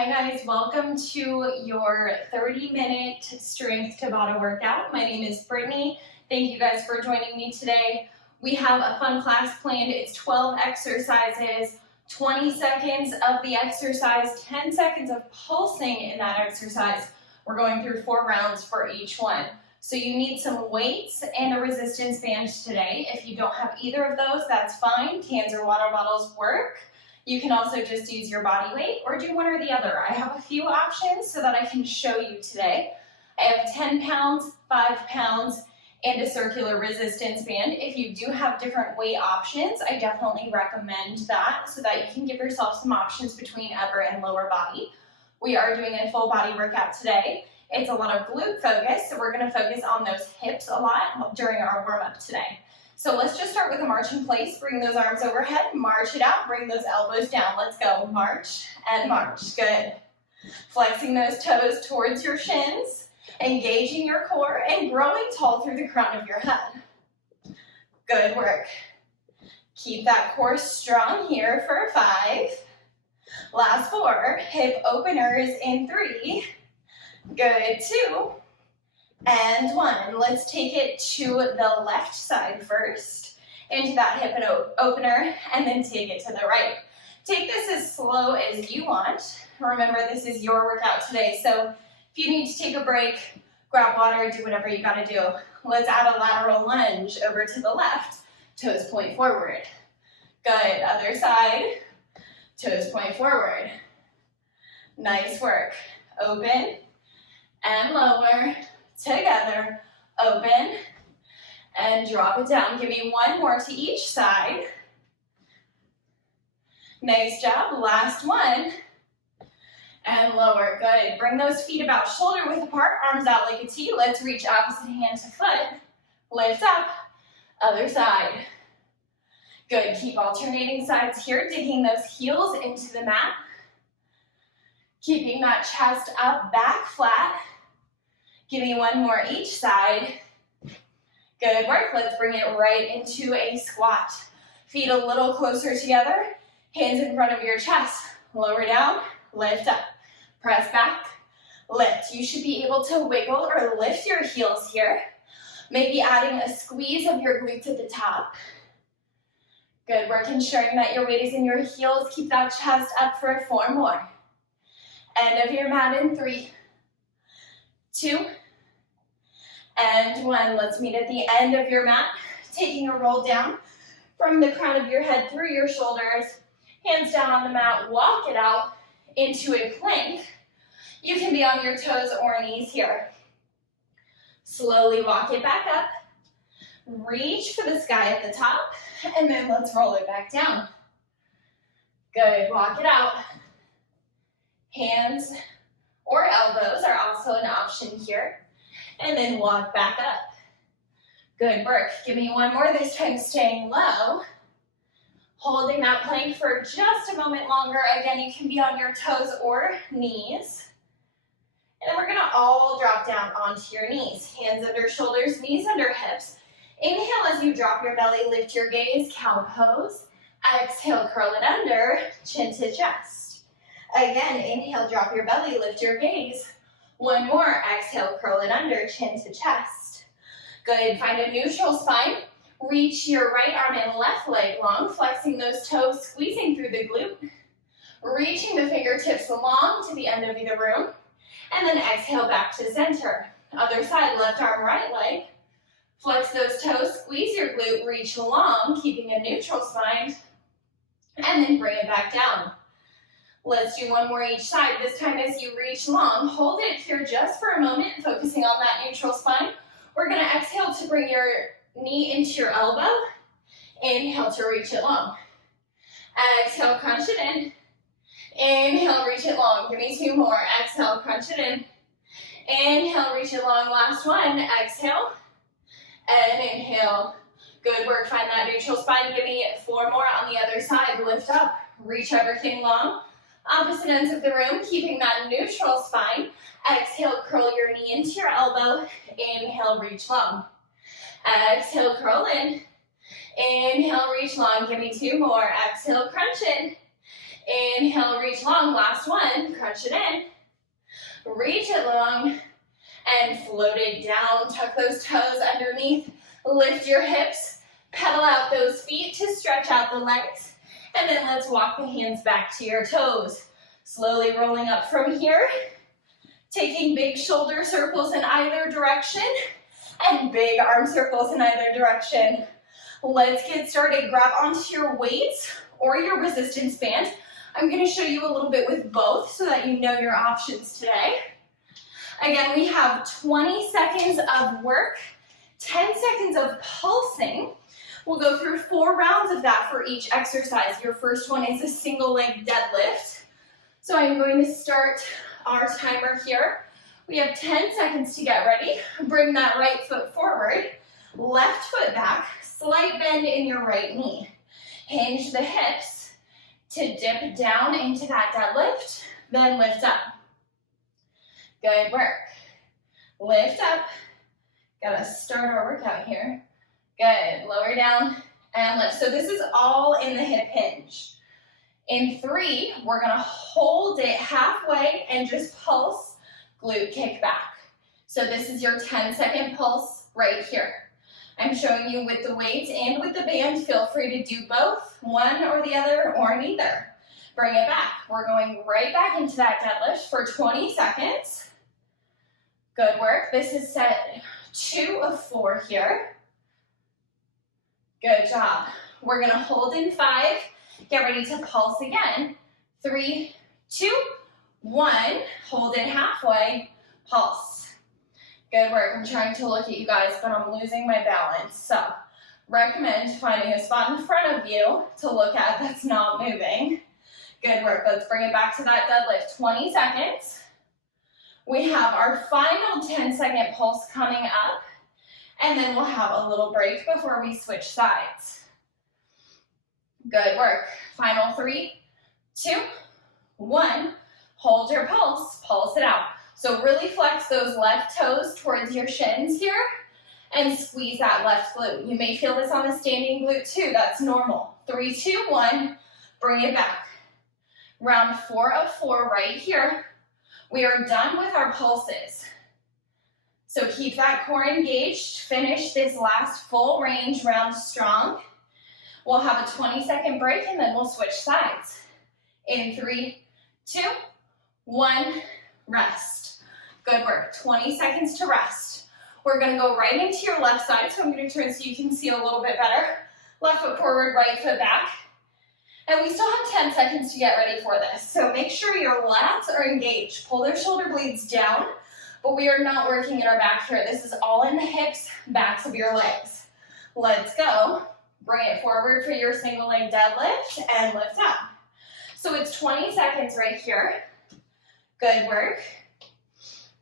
Hi guys, welcome to your 30-minute strength Tabata workout. My name is Brittany. Thank you guys for joining me today. We have a fun class planned. It's 12 exercises, 20 seconds of the exercise, 10 seconds of pulsing in that exercise. We're going through 4 rounds for each one. So you need some weights and a resistance band today. If you don't have either of those, that's fine. Cans or water bottles work. You can also just use your body weight or do one or the other. I have a few options so that I can show you today. I have 10 pounds, 5 pounds, and a circular resistance band. If you do have different weight options, I definitely recommend that so that you can give yourself some options between upper and lower body. We are doing a full body workout today. It's a lot of glute focus, so we're going to focus on those hips a lot during our warm-up today. So let's just start with a march in place. Bring those arms overhead, march it out, bring those elbows down. Let's go, march and march, good. Flexing those toes towards your shins, engaging your core and growing tall through the crown of your head. Good work. Keep that core strong here for 5. Last 4, hip openers in 3. Good, 2. And 1. Let's take it to the left side first, into that hip opener, and then take it to the right. Take this as slow as you want. Remember, this is your workout today, so if you need to take a break, grab water, do whatever you gotta do. Let's add a lateral lunge over to the left. Toes point forward. Good, other side. Toes point forward. Nice work. Open and lower. Together, open, and drop it down. Give me 1 more to each side. Nice job. Last 1. And lower. Good. Bring those feet about shoulder width apart, arms out like a T. Let's reach opposite hand to foot. Lift up. Other side. Good. Keep alternating sides here, digging those heels into the mat. Keeping that chest up, back flat. Give me 1 more each side. Good work. Let's bring it right into a squat. Feet a little closer together. Hands in front of your chest. Lower down, lift up. Press back, lift. You should be able to wiggle or lift your heels here. Maybe adding a squeeze of your glutes at the top. Good work. Ensuring that your weight is in your heels. Keep that chest up for 4 more. End of your mat in 3, 2, and 1. Let's meet at the end of your mat, taking a roll down from the crown of your head through your shoulders, hands down on the mat, walk it out into a plank. You can be on your toes or knees here. Slowly walk it back up, reach for the sky at the top, and then let's roll it back down. Good, walk it out. Hands or elbows are also an option here. And then walk back up. Good work. Give me 1 more, this time staying low. Holding that plank for just a moment longer. Again, you can be on your toes or knees. And then we're gonna all drop down onto your knees. Hands under shoulders, knees under hips. Inhale as you drop your belly, lift your gaze, cow pose. Exhale, curl it under, chin to chest. Again, inhale, drop your belly, lift your gaze. 1 more, exhale, curl it under, chin to chest. Good, find a neutral spine. Reach your right arm and left leg long, flexing those toes, squeezing through the glute. Reaching the fingertips long to the end of the room. And then exhale back to center. Other side, left arm, right leg. Flex those toes, squeeze your glute, reach long, keeping a neutral spine. And then bring it back down. Let's do 1 more each side. This time as you reach long, hold it here just for a moment, focusing on that neutral spine. We're going to exhale to bring your knee into your elbow. Inhale to reach it long. Exhale, crunch it in. Inhale, reach it long. Give me 2 more. Exhale, crunch it in. Inhale, reach it long. Last 1. Exhale and inhale. Good work. Find that neutral spine. Give me 4 more on the other side. Lift up. Reach everything long. Opposite ends of the room, keeping that neutral spine. Exhale, curl your knee into your elbow. Inhale, reach long. Exhale, curl in. Inhale, reach long. Give me 2 more. Exhale, crunch in. Inhale, reach long. Last one. Crunch it in. Reach it long and float it down. Tuck those toes underneath. Lift your hips. Pedal out those feet to stretch out the legs. And then let's walk the hands back to your toes. Slowly rolling up from here. Taking big shoulder circles in either direction and big arm circles in either direction. Let's get started. Grab onto your weights or your resistance band. I'm going to show you a little bit with both so that you know your options today. Again, we have 20 seconds of work, 10 seconds of pulsing. We'll go through 4 rounds of that for each exercise. Your first one is a single leg deadlift. So I'm going to start our timer here. We have 10 seconds to get ready. Bring that right foot forward, left foot back, slight bend in your right knee. Hinge the hips to dip down into that deadlift, then lift up. Good work. Lift up. Gotta start our workout here. Good. Lower down and lift. So this is all in the hip hinge. In 3, we're gonna hold it halfway and just pulse glute kickback. So this is your 10-second pulse right here. I'm showing you with the weights and with the band. Feel free to do both, one or the other or neither. Bring it back. We're going right back into that deadlift for 20 seconds. Good work. This is set 2 of 4 here. Good job. We're gonna hold in 5. Get ready to pulse again. 3, 2, 1. Hold it halfway. Pulse. Good work. I'm trying to look at you guys, but I'm losing my balance. So, recommend finding a spot in front of you to look at that's not moving. Good work. Let's bring it back to that deadlift. 20 seconds. We have our final 10-second pulse coming up, and then we'll have a little break before we switch sides. Good work. Final 3, 2, 1. Hold your pulse. Pulse it out. So really flex those left toes towards your shins here and squeeze that left glute. You may feel this on the standing glute too. That's normal. 3, 2, 1. Bring it back. Round 4 of 4 right here. We are done with our pulses. So keep that core engaged. Finish this last full range round strong. We'll have a 20-second break and then we'll switch sides. In 3, 2, 1, rest. Good work. 20 seconds to rest. We're going to go right into your left side, so I'm going to turn so you can see a little bit better. Left foot forward, right foot back. And we still have 10 seconds to get ready for this. So make sure your lats are engaged. Pull their shoulder blades down, but we are not working in our back here. This is all in the hips, backs of your legs. Let's go. Bring it forward for your single leg deadlift and lift up. So it's 20 seconds right here. Good work.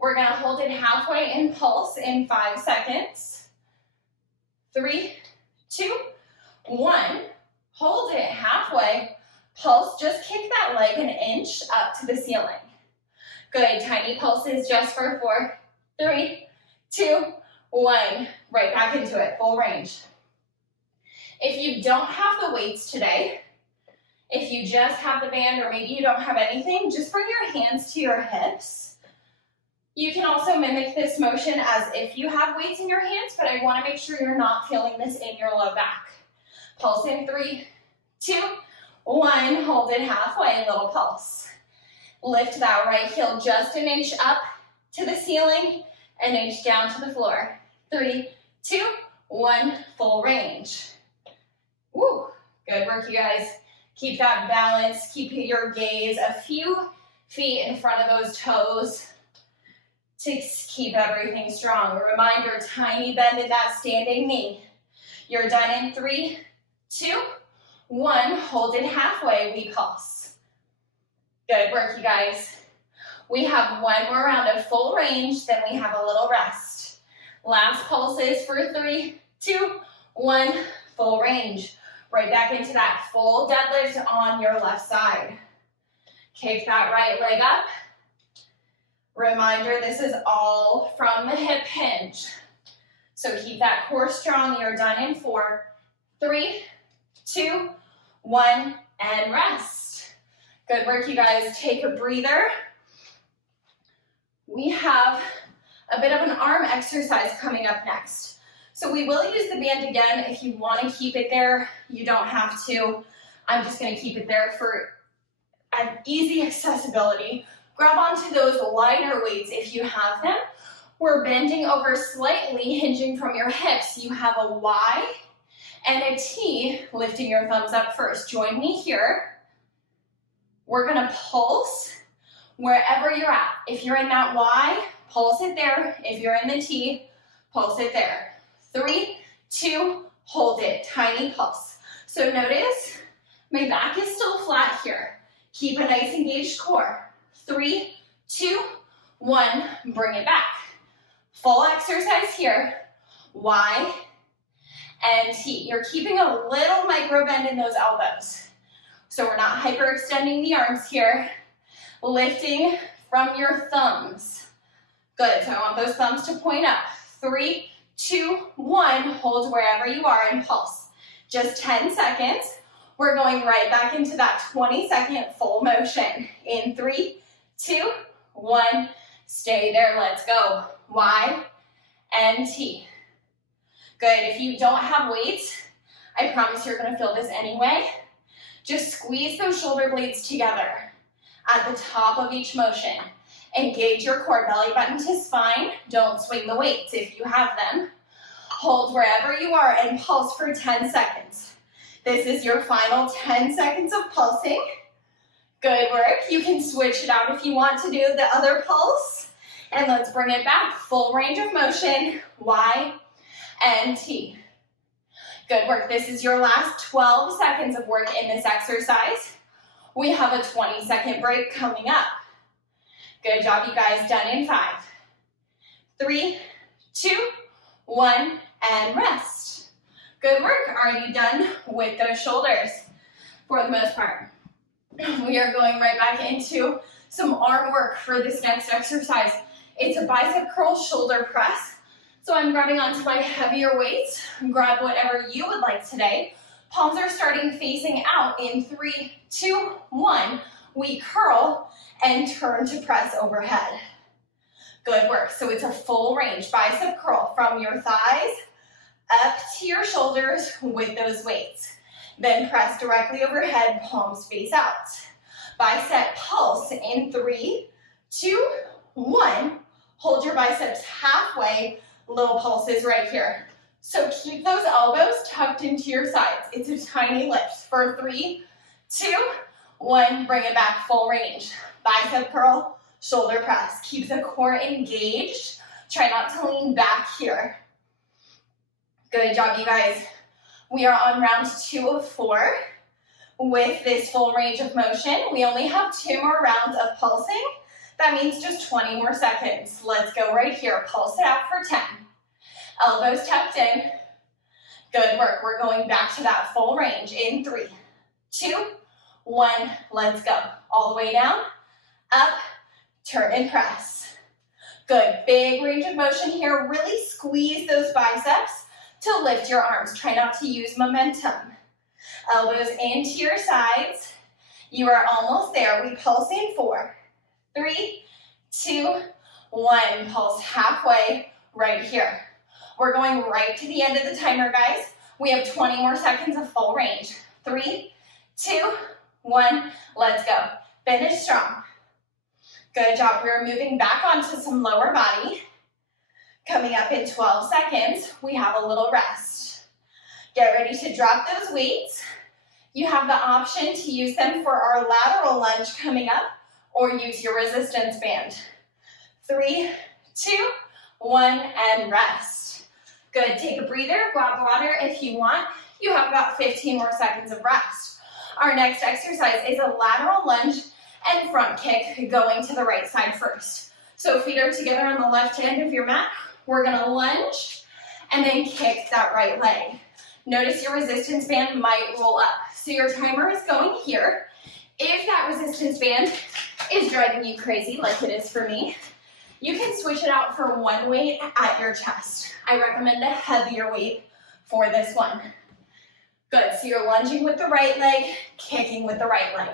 We're going to hold it halfway and pulse in 5 seconds. 3, 2, 1. Hold it halfway. Pulse, just kick that leg an inch up to the ceiling. Good, tiny pulses just for 4, 3, 2, 1. Right back into it, full range. If you don't have the weights today, if you just have the band or maybe you don't have anything, just bring your hands to your hips. You can also mimic this motion as if you have weights in your hands, but I want to make sure you're not feeling this in your low back. Pulse in 3, 2, 1. Hold it halfway, little pulse. Lift that right heel just an inch up to the ceiling, an inch down to the floor. 3, 2, 1. Full range. Woo, good work, you guys. Keep that balance. Keep your gaze a few feet in front of those toes to keep everything strong. A reminder, tiny bend in that standing knee. You're done in 3, 2, 1. Hold it halfway. We pulse. Good work, you guys. We have one more round of full range, then we have a little rest. Last pulses for 3, 2, 1. Full range. Right back into that full deadlift on your left side. Kick that right leg up. Reminder, this is all from the hip hinge. So keep that core strong. You're done in 4, 3, 2, 1, and rest. Good work, you guys. Take a breather. We have a bit of an arm exercise coming up next. So we will use the band again. If you want to keep it there, you don't have to. I'm just going to keep it there for an easy accessibility. Grab onto those lighter weights if you have them. We're bending over slightly, hinging from your hips. You have a Y and a T, lifting your thumbs up first. Join me here. We're gonna pulse wherever you're at. If you're in that Y, pulse it there. If you're in the T, pulse it there. 3, 2, hold it, tiny pulse. So notice my back is still flat here. Keep a nice engaged core. 3, 2, 1, bring it back. Full exercise here. Y and T. You're keeping a little micro bend in those elbows. So we're not hyperextending the arms here. Lifting from your thumbs. Good, so I want those thumbs to point up. 3, 2, 1, hold wherever you are and pulse. Just 10 seconds. We're going right back into that 20-second full motion. In 3, 2, 1, stay there, let's go. Y and T. Good, if you don't have weights, I promise you're gonna feel this anyway. Just squeeze those shoulder blades together at the top of each motion. Engage your core, belly button to spine. Don't swing the weights if you have them. Hold wherever you are and pulse for 10 seconds. This is your final 10 seconds of pulsing. Good work. You can switch it out if you want to do the other pulse. And let's bring it back. Full range of motion. Y and T. Good work. This is your last 12 seconds of work in this exercise. We have a 20-second break coming up. Good job, you guys. Done in 5, 3, 2, 1, and rest. Good work. Already done with those shoulders for the most part. We are going right back into some arm work for this next exercise. It's a bicep curl shoulder press. So I'm grabbing onto my heavier weights. Grab whatever you would like today. Palms are starting facing out in 3, 2, 1. We curl and turn to press overhead. Good work. So it's a full range bicep curl from your thighs up to your shoulders with those weights. Then press directly overhead, palms face out. Bicep pulse in 3, 2, 1. Hold your biceps halfway. Little pulses right here. So keep those elbows tucked into your sides. It's a tiny lift for 3, 2, 1. Bring it back, full range. Bicep curl, shoulder press. Keep the core engaged. Try not to lean back here. Good job, you guys. We are on round 2 of 4 with this full range of motion. We only have 2 more rounds of pulsing. That means just 20 more seconds. Let's go right here. Pulse it out for 10. Elbows tucked in. Good work. We're going back to that full range in 3, 2, 1. Let's go. All the way down, up, turn and press. Good. Big range of motion here. Really squeeze those biceps to lift your arms. Try not to use momentum. Elbows into your sides. You are almost there. We pulse in 4, 3, 2, 1. Pulse halfway right here. We're going right to the end of the timer, guys. We have 20 more seconds of full range. 3, 2, 1. Let's go. Finish strong. Good job. We're moving back onto some lower body. Coming up in 12 seconds, we have a little rest. Get ready to drop those weights. You have the option to use them for our lateral lunge coming up, or use your resistance band. 3, 2, 1, and rest. Good, take a breather, grab water if you want. You have about 15 more seconds of rest. Our next exercise is a lateral lunge and front kick going to the right side first. So feet are together on the left end of your mat. We're gonna lunge and then kick that right leg. Notice your resistance band might roll up. So your timer is going here. If that resistance band is driving you crazy like it is for me, you can switch it out for one weight at your chest. I recommend a heavier weight for this one. Good, so you're lunging with the right leg, kicking with the right leg.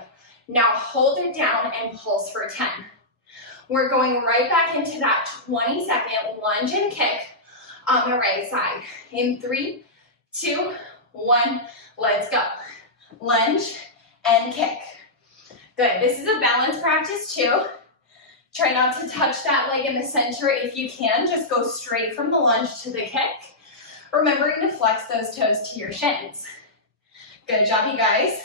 Now hold it down and pulse for 10. We're going right back into that 20-second lunge and kick on the right side. In 3, 2, 1, let's go. Lunge and kick. Good, this is a balance practice too. Try not to touch that leg in the center if you can. Just go straight from the lunge to the kick. Remembering to flex those toes to your shins. Good job, you guys.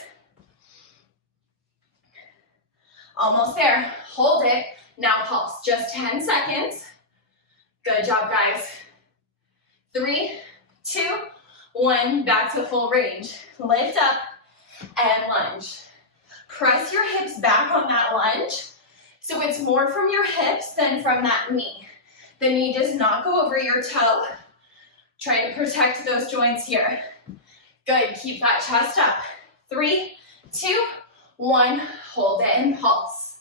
Almost there. Hold it. Now pulse. Just 10 seconds. Good job, guys. 3, 2, 1. Back to full range. Lift up and lunge. Press your hips back on that lunge so it's more from your hips than from that knee. The knee does not go over your toe. Try to protect those joints here. Good, keep that chest up. 3, 2, 1, hold it and pulse.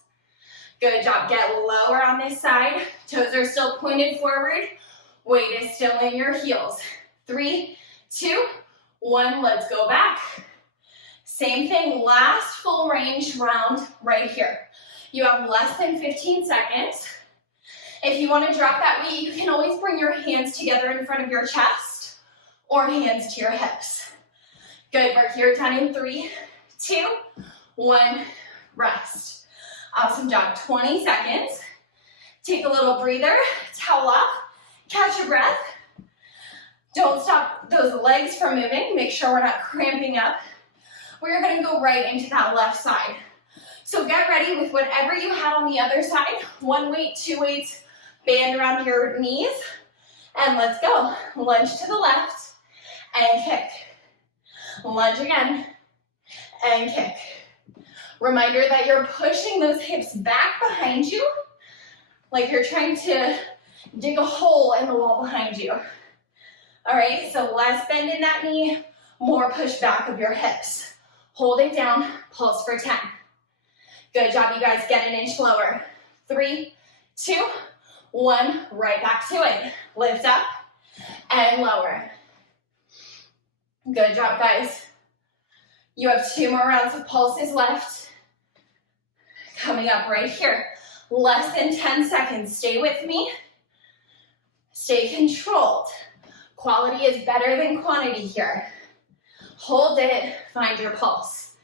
Good job, get lower on this side. Toes are still pointed forward. Weight is still in your heels. 3, 2, 1, let's go back. Same thing, last full range round right here. You have less than 15 seconds. If you want to drop that weight, you can always bring your hands together in front of your chest or hands to your hips. Good, we're here done in 3, 2, 1, rest. Awesome job, 20 seconds. Take a little breather, towel off, catch your breath. Don't stop those legs from moving. Make sure we're not cramping up. We're gonna go right into that left side. So get ready with whatever you had on the other side. 1 weight, 2 weights, band around your knees. And let's go. Lunge to the left and kick. Lunge again and kick. Reminder that you're pushing those hips back behind you, like you're trying to dig a hole in the wall behind you. All right, so less bend in that knee, more push back of your hips. Hold it down, pulse for 10. Good job, you guys, get an inch lower. 3, 2, 1, right back to it. Lift up and lower. Good job, guys. You have 2 more rounds of pulses left. Coming up right here. Less than 10 seconds. Stay with me. Stay controlled. Quality is better than quantity here. Hold it. Find your pulse.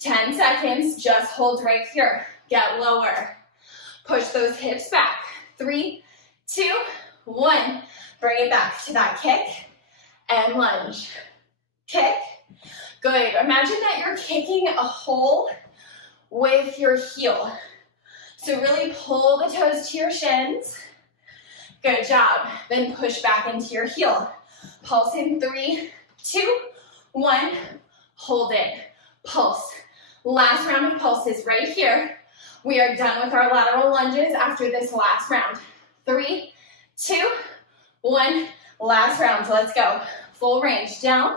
10 seconds. Just hold right here. Get lower. Push those hips back. 3, 2, 1. Bring it back to that kick and lunge. Kick. Good. Imagine that you're kicking a hole with your heel. So really pull the toes to your shins. Good job. Then push back into your heel. Pulse in 3, 2, 1. Hold it. Pulse. Last round of pulses right here. We are done with our lateral lunges after this last round. 3, 2, 1. Last round. Let's go. Full range. Down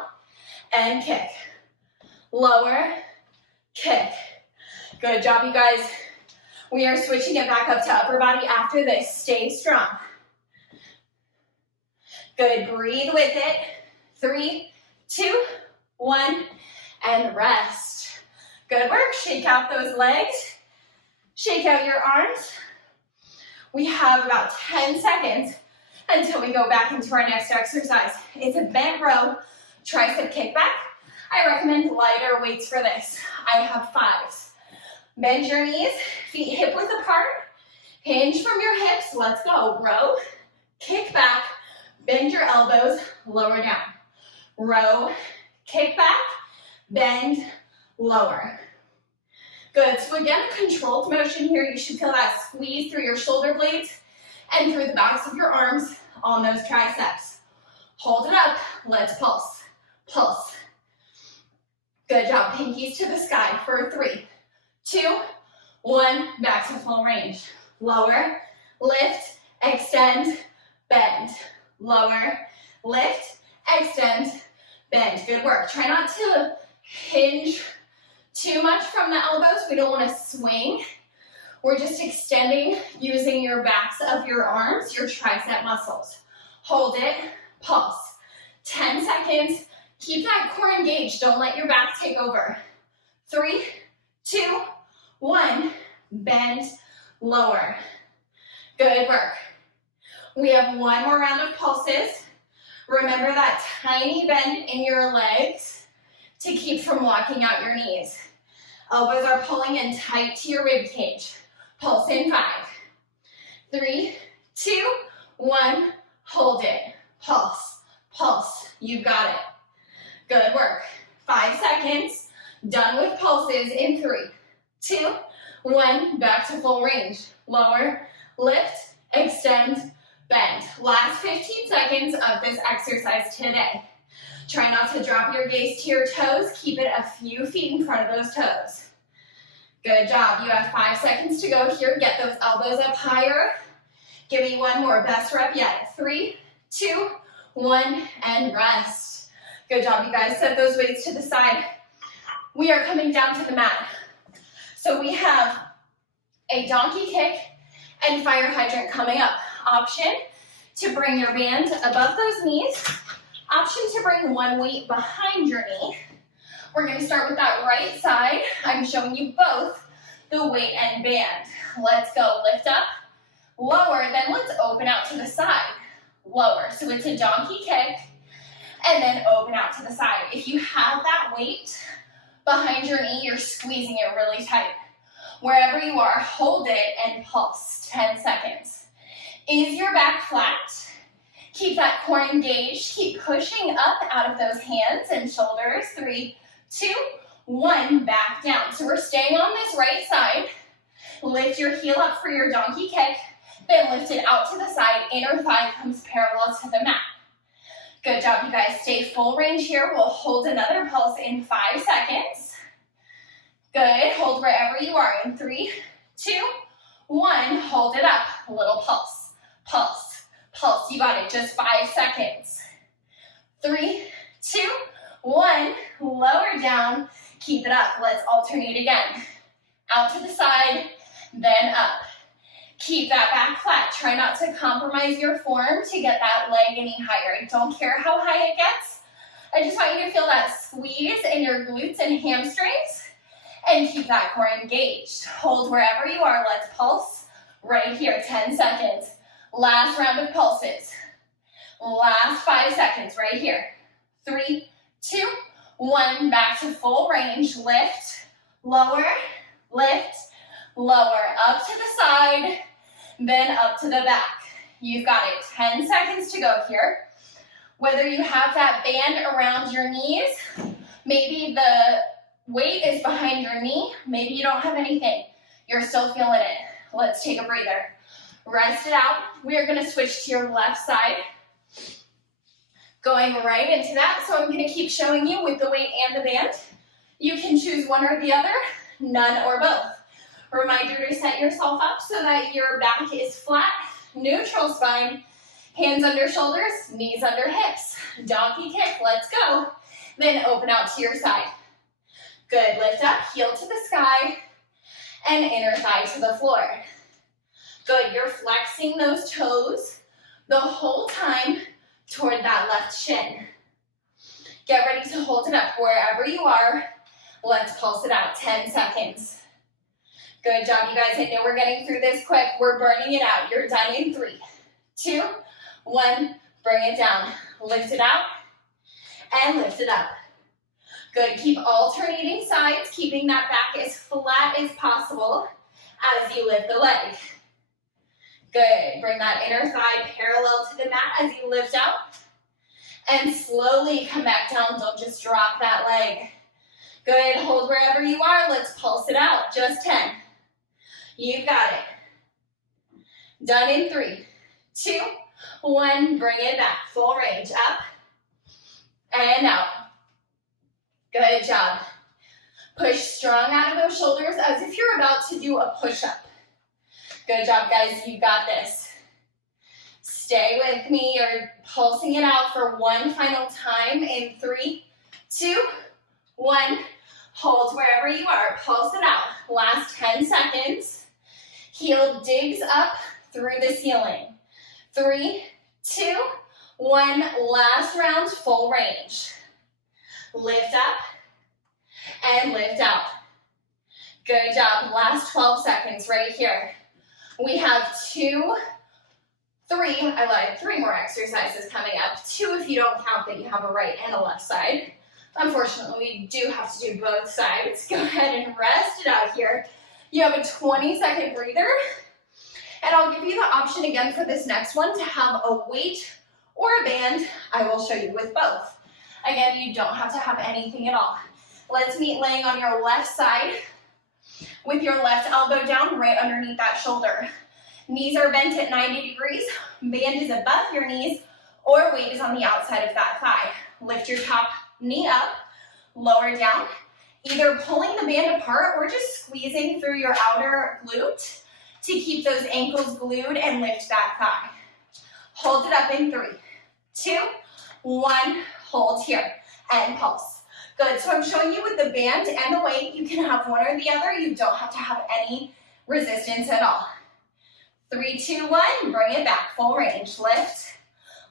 and kick. Lower, kick. Good job, you guys. We are switching it back up to upper body after this. Stay strong. Good, breathe with it. 3, 2, 1, and rest. Good work, shake out those legs. Shake out your arms. We have about 10 seconds until we go back into our next exercise. It's a bent row tricep kickback. I recommend lighter weights for this. I have 5s. Bend your knees, feet hip width apart. Hinge from your hips. Let's go. Row, kick back, bend your elbows, lower down. Row, kick back, bend, lower. Good. So again, a controlled motion here. You should feel that squeeze through your shoulder blades and through the backs of your arms on those triceps. Hold it up. Let's pulse. Pulse. Good job. Pinkies to the sky for 3, 2, 1. Back to full range. Lower, lift, extend, bend. Lower, lift, extend, bend. Good work. Try not to hinge too much from the elbows. We don't want to swing. We're just extending using your backs of your arms, your tricep muscles. Hold it, pulse. 10 seconds. Keep that core engaged. Don't let your back take over. 3, 2, 1, bend, lower. Good work. We have one more round of pulses. Remember that tiny bend in your legs to keep from locking out your knees. Elbows are pulling in tight to your rib cage. Pulse in 5, 3, 2, 1, hold it. Pulse, pulse, you've got it. Good work. 5 seconds, done with pulses in 3, 2, 1, back to full range. Lower, lift, extend, bend. Last 15 seconds of this exercise today. Try not to drop your gaze to your toes. Keep it a few feet in front of those toes. Good job. You have 5 seconds to go here. Get those elbows up higher. Give me one more. Best rep yet. 3, 2, 1, and rest. Good job, you guys. Set those weights to the side. We are coming down to the mat. So we have a donkey kick and fire hydrant coming up. Option to bring your band above those knees. Option to bring one weight behind your knee. We're going to start with that right side. I'm showing you both the weight and band. Let's go. Lift up, lower, then let's open out to the side. Lower. So it's a donkey kick, and then open out to the side. If you have that weight behind your knee, you're squeezing it really tight. Wherever you are, hold it and pulse. 10 seconds. Is your back flat? Keep that core engaged. Keep pushing up out of those hands and shoulders. 3, 2, 1, back down. So we're staying on this right side. Lift your heel up for your donkey kick. Then lift it out to the side. Inner thigh comes parallel to the mat. Good job, you guys. Stay full range here. We'll hold another pulse in 5 seconds. Good. Hold wherever you are in 3, 2, 1. Hold it up. A little pulse. Pulse. Pulse. You got it. Just 5 seconds. 3, 2, 1. Lower down. Keep it up. Let's alternate again. Out to the side, then up. Keep that back flat. Try not to compromise your form to get that leg any higher. I don't care how high it gets. I just want you to feel that squeeze in your glutes and hamstrings and keep that core engaged. Hold wherever you are. Let's pulse right here. 10 seconds. Last round of pulses. Last 5 seconds right here. 3, 2, 1. Back to full range. Lift, lower, lift, lower. Up to the side, then up to the back. You've got it. 10 seconds to go here. Whether you have that band around your knees, maybe the weight is behind your knee, maybe you don't have anything. You're still feeling it. Let's take a breather. Rest it out. We are going to switch to your left side. Going right into that. So I'm going to keep showing you with the weight and the band. You can choose one or the other, none or both. Reminder to set yourself up so that your back is flat, neutral spine, hands under shoulders, knees under hips. Donkey kick, let's go. Then open out to your side. Good, lift up, heel to the sky, and inner thigh to the floor. Good, you're flexing those toes the whole time toward that left shin. Get ready to hold it up wherever you are. Let's pulse it out, 10 seconds. Good job, you guys. I know we're getting through this quick. We're burning it out. You're done in 3, 2, 1. Bring it down. Lift it out and lift it up. Good. Keep alternating sides, keeping that back as flat as possible as you lift the leg. Good. Bring that inner thigh parallel to the mat as you lift out. And slowly come back down. Don't just drop that leg. Good. Hold wherever you are. Let's pulse it out. Just 10. You've got it. Done in 3, 2, 1. Bring it back. Full range. Up and out. Good job. Push strong out of those shoulders as if you're about to do a push-up. Good job, guys. You got this. Stay with me. You're pulsing it out for one final time in 3, 2, 1. Hold wherever you are. Pulse it out. Last 10 seconds. Heel digs up through the ceiling. 3, 2, 1. Last round, full range. Lift up and lift out. Good job. Last 12 seconds right here. We have 2, 3, I lied, 3 more exercises coming up. 2 if you don't count that you have a right and a left side. Unfortunately, we do have to do both sides. Go ahead and rest it out here. You have a 20-second breather. And I'll give you the option again for this next one to have a weight or a band. I will show you with both. Again, you don't have to have anything at all. Let's meet laying on your left side with your left elbow down right underneath that shoulder. Knees are bent at 90 degrees. Band is above your knees or weight is on the outside of that thigh. Lift your top knee up, lower down, either pulling the band apart or just squeezing through your outer glute to keep those ankles glued and lift that thigh. Hold it up in 3, 2, 1, hold here, and pulse. Good, so I'm showing you with the band and the weight, you can have one or the other. You don't have to have any resistance at all. 3, 2, 1, bring it back, full range, lift,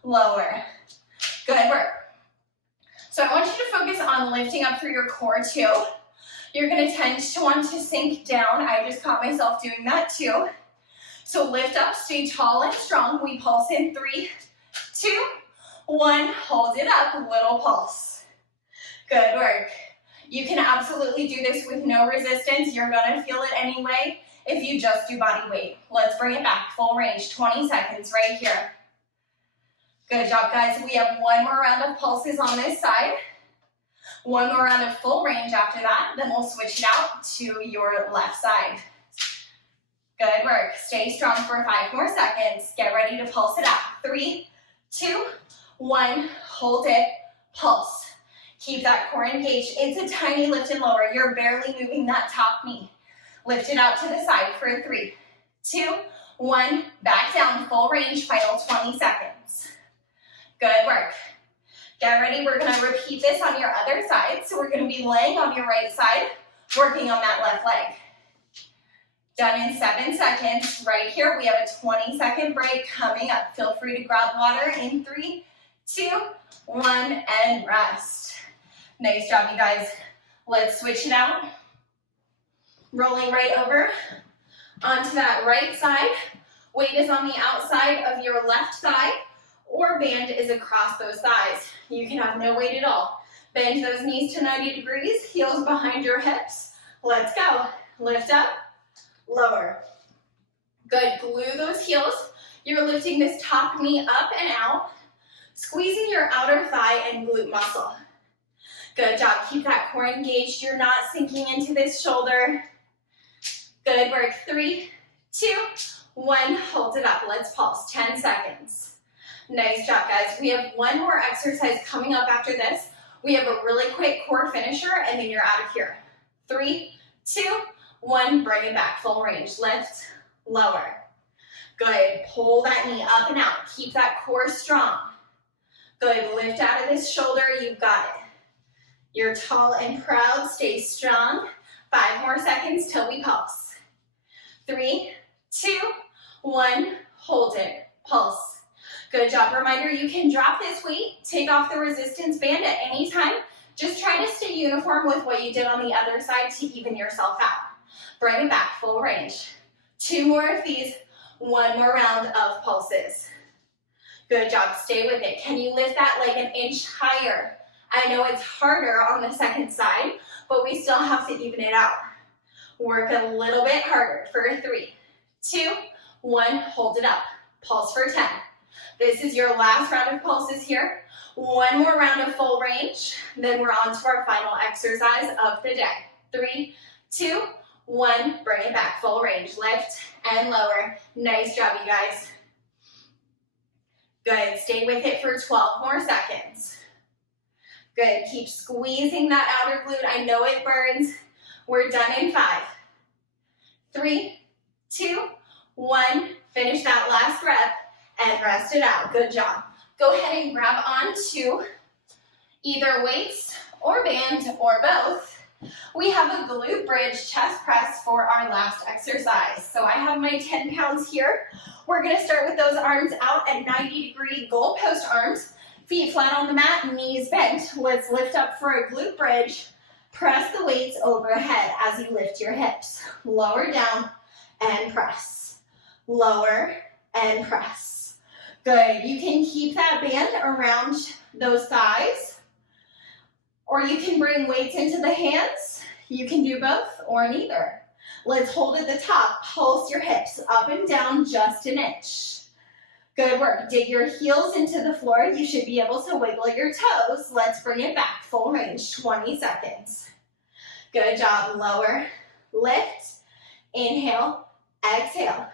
lower. Good work. So I want you to focus on lifting up through your core too. You're gonna tend to want to sink down. I just caught myself doing that too. So lift up, stay tall and strong. We pulse in 3, 2, 1, hold it up, little pulse. Good work. You can absolutely do this with no resistance. You're gonna feel it anyway if you just do body weight. Let's bring it back, full range, 20 seconds right here. Good job, guys. We have one more round of pulses on this side. One more round of full range after that. Then we'll switch it out to your left side. Good work. Stay strong for 5 more seconds. Get ready to pulse it out. 3, 2, 1. Hold it. Pulse. Keep that core engaged. It's a tiny lift and lower. You're barely moving that top knee. Lift it out to the side for 3, 2, 1. Back down. Full range. Final 20 seconds. Good work. Get ready, we're gonna repeat this on your other side. So we're gonna be laying on your right side, working on that left leg. Done in 7 seconds. Right here, we have a 20-second break coming up. Feel free to grab water in 3, 2, 1, and rest. Nice job, you guys. Let's switch it out. Rolling right over onto that right side. Weight is on the outside of your left thigh, or band is across those thighs. You can have no weight at all. Bend those knees to 90 degrees, heels behind your hips. Let's go. Lift up, lower. Good, glue those heels. You're lifting this top knee up and out, squeezing your outer thigh and glute muscle. Good job, keep that core engaged. You're not sinking into this shoulder. Good work, 3, 2, 1, hold it up. Let's pulse, 10 seconds. Nice job, guys. We have one more exercise coming up after this. We have a really quick core finisher, and then you're out of here. 3, 2, 1, bring it back, full range. Lift, lower. Good, pull that knee up and out. Keep that core strong. Good, lift out of this shoulder, you've got it. You're tall and proud, stay strong. 5 more seconds till we pulse. 3, 2, 1, hold it, pulse. Good job. Reminder, you can drop this weight, take off the resistance band at any time. Just try to stay uniform with what you did on the other side to even yourself out. Bring it back, full range. 2 more of these, 1 more round of pulses. Good job, stay with it. Can you lift that leg an inch higher? I know it's harder on the second side, but we still have to even it out. Work a little bit harder for 3, 2, 1, hold it up. Pulse for 10. This is your last round of pulses here. 1 more round of full range, then we're on to our final exercise of the day. 3, 2, 1, bring it back, full range, lift and lower. Nice job, you guys. Good, stay with it for 12 more seconds. Good, keep squeezing that outer glute. I know it burns. We're done in 5, 3, 2, 1, finish that last rep and rest it out. Good job. Go ahead and grab onto either weights or band or both. We have a glute bridge chest press for our last exercise. So I have my 10 pounds here. We're gonna start with those arms out at 90-degree goalpost arms, feet flat on the mat, knees bent. Let's lift up for a glute bridge. Press the weights overhead as you lift your hips. Lower down and press. Lower and press. Good. You can keep that band around those thighs, or you can bring weights into the hands. You can do both or neither. Let's hold at the top. Pulse your hips up and down just an inch. Good work. Dig your heels into the floor. You should be able to wiggle your toes. Let's bring it back. Full range, 20 seconds. Good job. Lower, lift, inhale, exhale.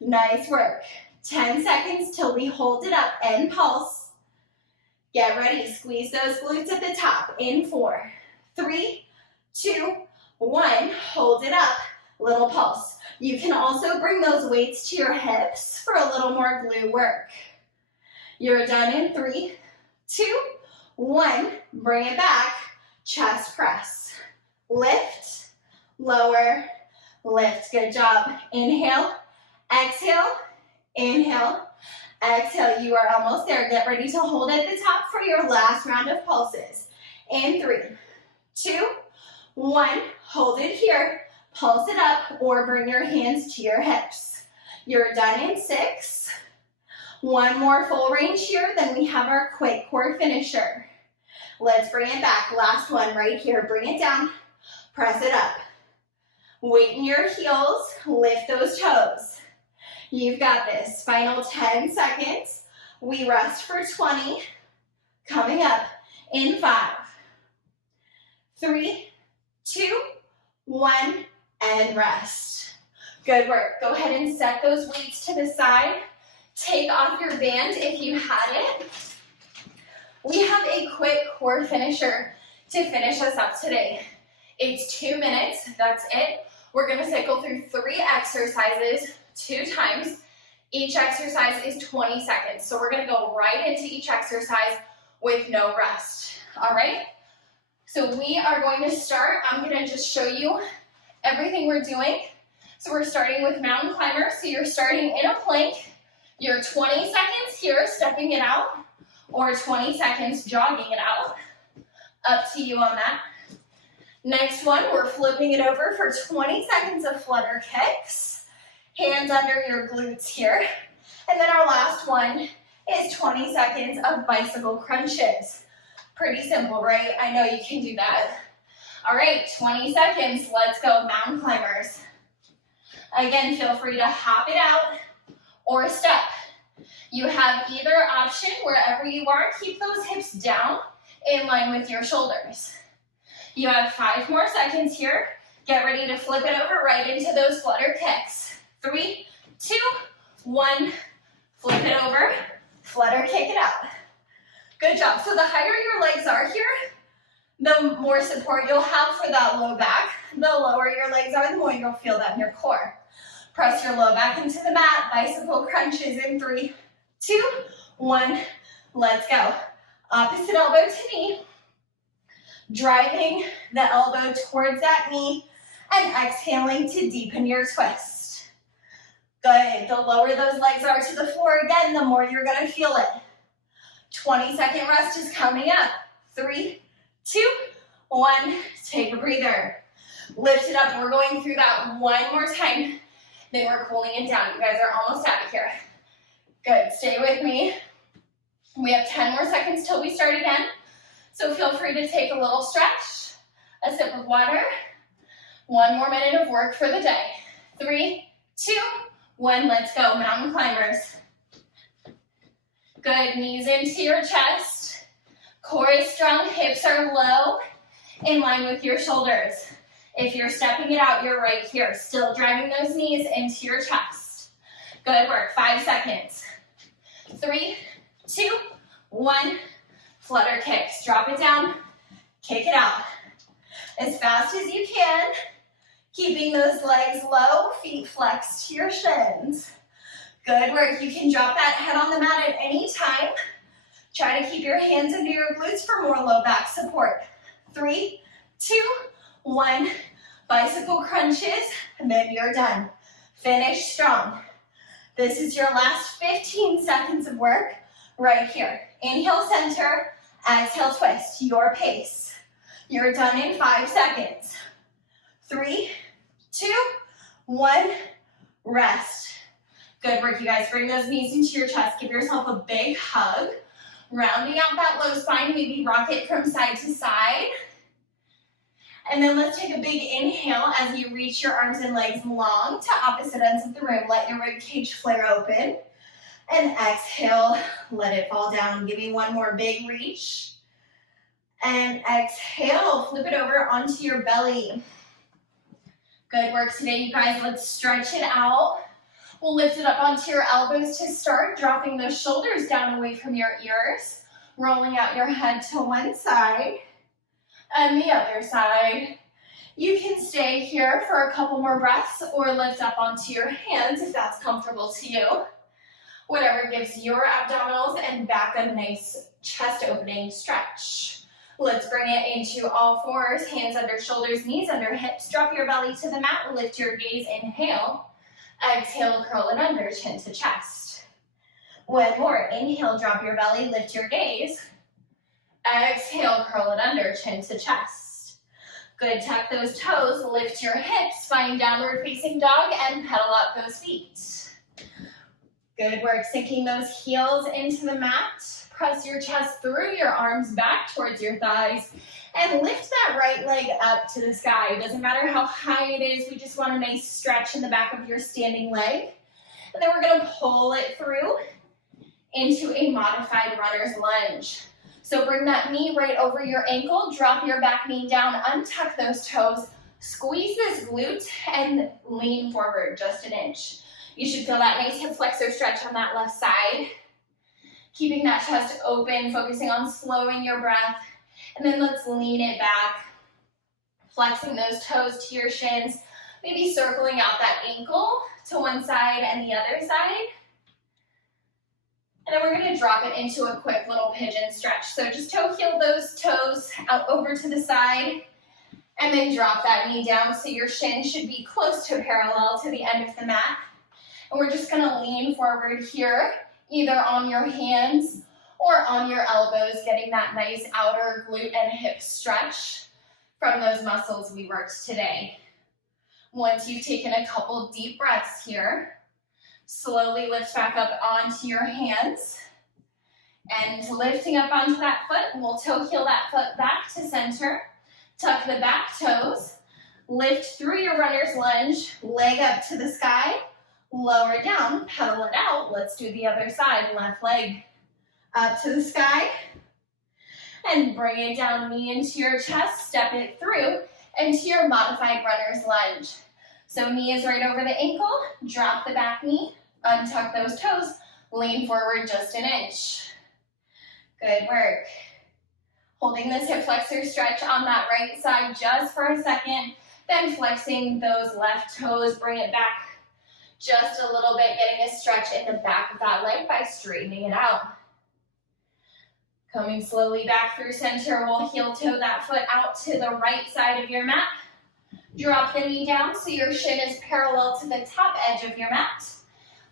Nice work. 10 seconds till we hold it up and pulse. Get ready. Squeeze those glutes at the top. In 4, 3, 2, 1. Hold it up. Little pulse. You can also bring those weights to your hips for a little more glute work. You're done in 3, 2, 1. Bring it back. Chest press. Lift, lower, lift. Good job. Inhale, exhale, inhale, exhale. You are almost there. Get ready to hold at the top for your last round of pulses. In 3, 2, 1. Hold it here. Pulse it up or bring your hands to your hips. You're done in 6. One more full range here, then we have our quick core finisher. Let's bring it back. Last one right here. Bring it down. Press it up. Weight in your heels. Lift those toes. You've got this. Final 10 seconds. We rest for 20. Coming up in 5, 3, 2, 1, and rest. Good work. Go ahead and set those weights to the side. Take off your band if you had it. We have a quick core finisher to finish us up today. It's 2 minutes, that's it. We're gonna cycle through 3 exercises 2 times. Each exercise is 20 seconds. So we're gonna go right into each exercise with no rest, all right? So we are going to start. I'm gonna just show you everything we're doing. So we're starting with mountain climber. So you're starting in a plank. You're 20 seconds here, stepping it out, or 20 seconds jogging it out. Up to you on that. Next one, we're flipping it over for 20 seconds of flutter kicks. Hands under your glutes here. And then our last one is 20 seconds of bicycle crunches. Pretty simple, right? I know you can do that. All right, 20 seconds. Let's go, mountain climbers. Again, feel free to hop it out or step. You have either option. Wherever you are, keep those hips down in line with your shoulders. You have 5 more seconds here. Get ready to flip it over right into those flutter kicks. 3, 2, 1. Flip it over, flutter kick it out. Good job. So the higher your legs are here, the more support you'll have for that low back. The lower your legs are, the more you'll feel that in your core. Press your low back into the mat. Bicycle crunches in 3, 2, 1. Let's go. Opposite elbow to knee. Driving the elbow towards that knee and exhaling to deepen your twist. Good. The lower those legs are to the floor again, the more you're going to feel it. 20-second rest is coming up. 3, 2, 1. Take a breather. Lift it up. We're going through that one more time. Then we're cooling it down. You guys are almost out of here. Good. Stay with me. We have 10 more seconds till we start again. So feel free to take a little stretch, a sip of water. 1 more minute of work for the day. 3, 2, 1. Let's go. Mountain climbers. Good. Knees into your chest. Core is strong. Hips are low, in line with your shoulders. If you're stepping it out, you're right here. Still driving those knees into your chest. Good work. 5 seconds. 3, 2, 1. Flutter kicks. Drop it down. Kick it out. As fast as you can. Keeping those legs low. Feet flexed to your shins. Good work. You can drop that head on the mat at any time. Try to keep your hands under your glutes for more low back support. 3, 2, 1. Bicycle crunches, and then you're done. Finish strong. This is your last 15 seconds of work right here. Inhale, center. Exhale, twist. Your pace. You're done in 5 seconds. 3, 2, 1, rest. Good work, you guys. Bring those knees into your chest. Give yourself a big hug. Rounding out that low spine, maybe rock it from side to side. And then let's take a big inhale as you reach your arms and legs long to opposite ends of the room. Let your rib cage flare open. And exhale, let it fall down. Give me one more big reach. And exhale, flip it over onto your belly. Good work today, you guys. Let's stretch it out. We'll lift it up onto your elbows to start, dropping those shoulders down away from your ears, rolling out your head to one side and the other side. You can stay here for a couple more breaths or lift up onto your hands if that's comfortable to you. Whatever gives your abdominals and back a nice chest opening stretch. Let's bring it into all fours, hands under shoulders, knees under hips. Drop your belly to the mat, lift your gaze, inhale. Exhale, curl it under, chin to chest. One more, inhale, drop your belly, lift your gaze. Exhale, curl it under, chin to chest. Good, tuck those toes, lift your hips, find downward facing dog, and pedal out those feet. Good work, sinking those heels into the mat. Press your chest through your arms back towards your thighs and lift that right leg up to the sky. It doesn't matter how high it is, we just want a nice stretch in the back of your standing leg. And then we're gonna pull it through into a modified runner's lunge. So bring that knee right over your ankle, drop your back knee down, untuck those toes, squeeze this glute and lean forward just an inch. You should feel that nice hip flexor stretch on that left side. Keeping that chest open, focusing on slowing your breath. And then let's lean it back, flexing those toes to your shins, maybe circling out that ankle to one side and the other side. And then we're gonna drop it into a quick little pigeon stretch. So just toe heel those toes out over to the side and then drop that knee down so your shin should be close to parallel to the end of the mat. And we're just gonna lean forward here, either on your hands or on your elbows, getting that nice outer glute and hip stretch from those muscles we worked today. Once you've taken a couple deep breaths here, slowly lift back up onto your hands and lifting up onto that foot, we'll toe heel that foot back to center, tuck the back toes, lift through your runner's lunge, leg up to the sky, lower down, pedal it out. Let's do the other side, left leg up to the sky. And bring it down, knee into your chest, step it through into your modified runner's lunge. So knee is right over the ankle, drop the back knee, untuck those toes, lean forward just an inch. Good work. Holding this hip flexor stretch on that right side just for a second, then flexing those left toes, bring it back just a little bit, getting a stretch in the back of that leg by straightening it out. Coming slowly back through center, we'll heel toe that foot out to the right side of your mat. Drop the knee down so your shin is parallel to the top edge of your mat.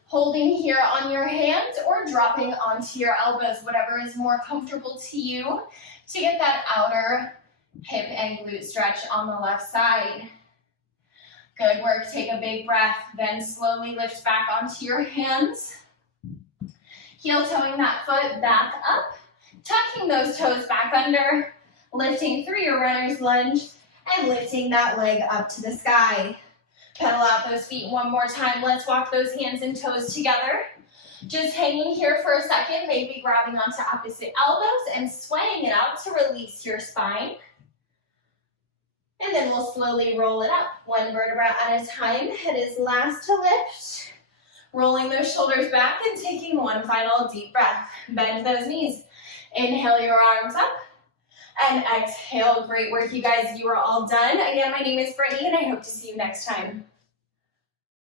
Holding here on your hands or dropping onto your elbows, whatever is more comfortable to you to get that outer hip and glute stretch on the left side. Good work, take a big breath, then slowly lift back onto your hands. Heel toeing that foot back up, tucking those toes back under, lifting through your runner's lunge, and lifting that leg up to the sky. Pedal out those feet one more time. Let's walk those hands and toes together. Just hanging here for a second, maybe grabbing onto opposite elbows and swaying it out to release your spine. And then we'll slowly roll it up, one vertebra at a time. Head is last to lift. Rolling those shoulders back and taking one final deep breath. Bend those knees. Inhale your arms up and exhale. Great work, you guys. You are all done. Again, my name is Brittany and I hope to see you next time.